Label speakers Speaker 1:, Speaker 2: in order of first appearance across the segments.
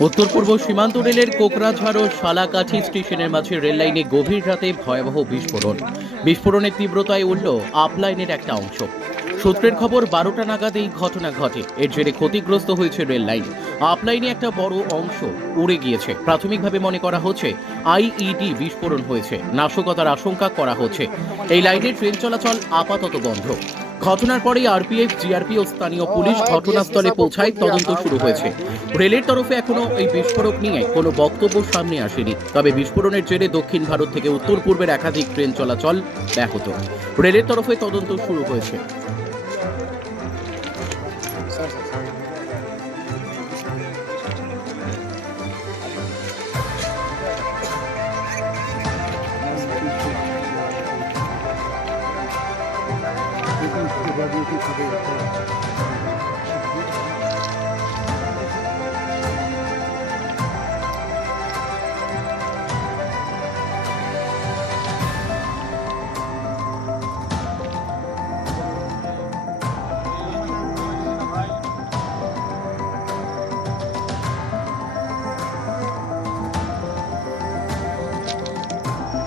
Speaker 1: উত্তর পূর্ব সীমান্ত রেলের কোকরাঝাড় ও শালাকাঠি স্টেশনের মাঝে রেল লাইনে গভীর রাতে ভয়াবহ বিস্ফোরণ। বিস্ফোরণের তীব্রতায় উঠল আপলাইনের একটা অংশ। সূত্রের খবর, বারোটা নাগাদ এই ঘটনা ঘটে। এর জেরে ক্ষতিগ্রস্ত হয়েছে রেল লাইন আপ লাইনে একটা বড় অংশ উড়ে গিয়েছে। প্রাথমিকভাবে মনে করা হচ্ছে আইইডি বিস্ফোরণ হয়েছে। নাশকতার আশঙ্কা করা হচ্ছে। এই লাইনে ট্রেন চলাচল আপাতত বন্ধ। ঘটনার পরে আরপিএফ জিআরপি ও স্থানীয় পুলিশ ঘটনাস্থলে পৌঁছায় তদন্ত শুরু হয়েছে। রেলের তরফে এখনও এই বিস্ফোরক নিয়ে কোনো বক্তব্য সামনে আসেনি। তবে বিস্ফোরণের জেরে দক্ষিণ ভারত থেকে উত্তর পূর্বের একাধিক ট্রেন চলাচল ব্যাহত। রেলের তরফে তদন্ত শুরু হয়েছে।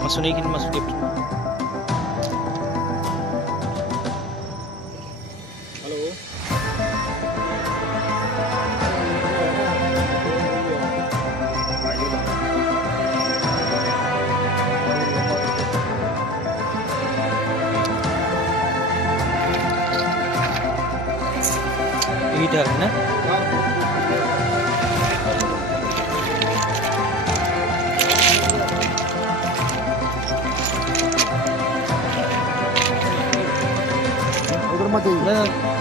Speaker 2: Masuk ni kini masuk
Speaker 3: dia ഇതാണ്
Speaker 2: Terima kasih.